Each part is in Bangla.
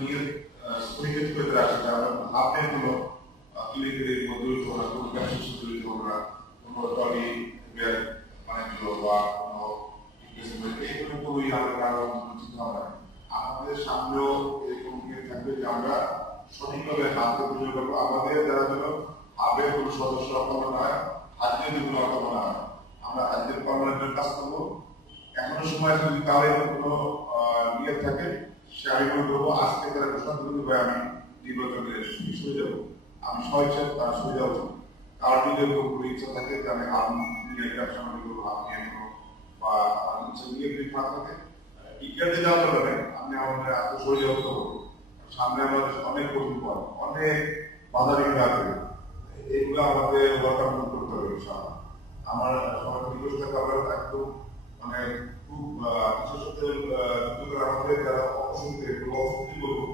নিয়ে পরিচিত করে রাখি যারা আপনি হলো ক্লিনিকের মধ্যে তোমরা কোন ব্যবসা শুরু তোমরা কোনো টলি মানে বা কোনো ইনভেস্টমেন্ট এগুলো পুরোই আমরা চিন্তা ভাবনা আমাদের সামনেও এরকম থাকবে যে আমরা সঠিকভাবে হাতে পুজো করবো আমাদের যারা যেন হাবের কোনো সদস্য অকল্য নয় হাতের কোনো অকল্য নয় আমরা হাতের কর্মের কাজ করবো এখনো সময় যদি কারো কোনো নিয়ে থাকে সে আমি মনে করবো আজকে তারা ঘোষণা করতে পারে আমি নির্বাচনে সরে যাবো আমি স্বেচ্ছা তার সরে যাবো কারণ যদি এরকম কোনো ইচ্ছা থাকে যে আমি হাত নিয়ে ব্যবসা মনে করবো হাত নিয়ে নেবো বা ইচ্ছা নিয়ে যদি ফাঁক থাকে ইজ্ঞাতে যাওয়া যাবে আমি আমাদের এত সরে যাবো তো সামনে আমাদের অনেক কঠিন পথ অনেক বাধা বিঘ্ন আছে এগুলো আমাদের ওভারকাম করতে হবে ইনশাআল্লাহ আমার সবার রিকোয়েস্ট থাকে আমরা একদম মানে খুব বিশেষত্বের আমাদের যারা অসুবিধে অসুবিধি বলবো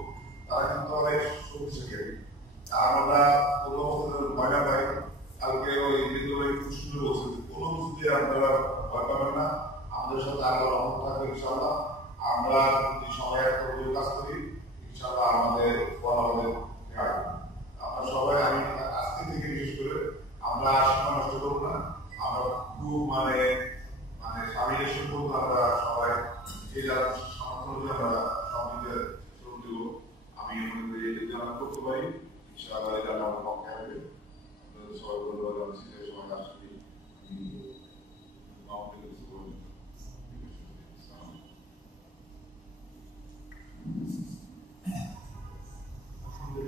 তারা কিন্তু অনেক শক্তিশালী আমরা কোনো অবস্থায় ভয়টা পাই কালকে ওই বিদ্রোহী খুব সুন্দর বলছে কোনো কিছুতে আপনারা ভয় পাবেন না আমাদের সাথে আল্লাহ রহমত থাকবে ইনশাআল্লাহ আমরা যদি সবাই একটা কাজ করি ইনশাআল্লাহ আমাদের ফল আমাদের আমরা সবাই আমি আজকে থেকে বিশেষ করে আমরা সময় নষ্ট করবো না আমরা খুব মানে স্বামীর সম্পর্ক আমরা সবাই যে যারা সমর্থন আমরা সবাইকে শ্রম দেব আমি যদি আমরা করতে পারি ইনশাআল্লাহ এটা আমার পক্ষে হবে সবাই বলবো সময় আসছি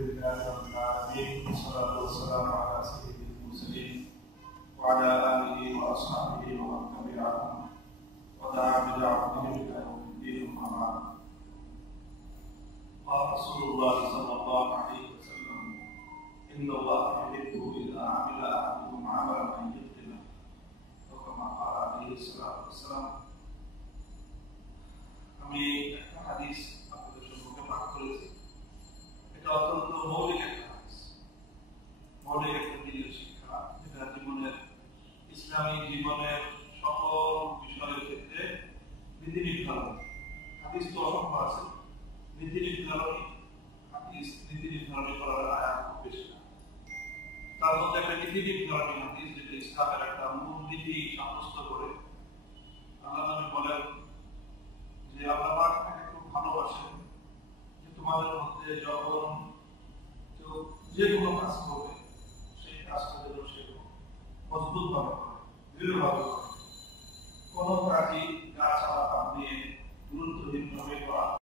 لله رب العالمين والصلاة والسلام على سيد المرسلين وعلى آله وأصحابه ومن تبعهم ودعا بدعوته إلى يوم الدين أما بعد قال رسول الله صلى الله عليه وسلم إن الله يحب إذا عمل أحدكم عملا أن يتقنه وكما قال عليه الصلاة والسلام আমি একটা হাদিস আপনাদের সম্মুখে পাঠ করেছি এটা অত্যন্ত মৌলিক একটা হাদিস মৌলিক একটা দিনের শিক্ষা যেটা জীবনের ইসলামী জীবনের সকল বিষয়ের ক্ষেত্রে নীতি নির্ধারণ হাদিস তো অসংখ্য আছে নীতি নির্ধারণ হাদিস নীতি নির্ধারণ করার আয়াত খুব বেশি না তার মধ্যে একটা নীতি নির্ধারণী হাদিস যেটা ইসলামের একটা মূল নীতি সাব্যস্ত করে আল্লাহ নবী বলেন যে আল্লাহ পাক তাকে খুব ভালোবাসেন যে তোমাদের মধ্যে যখন কেউ যে কোনো কাজ করবে সেই কাজটা যেন সে মজবুত ভাবে করে দৃঢ়ভাবে করে কোনো কাজই গা ছাড়া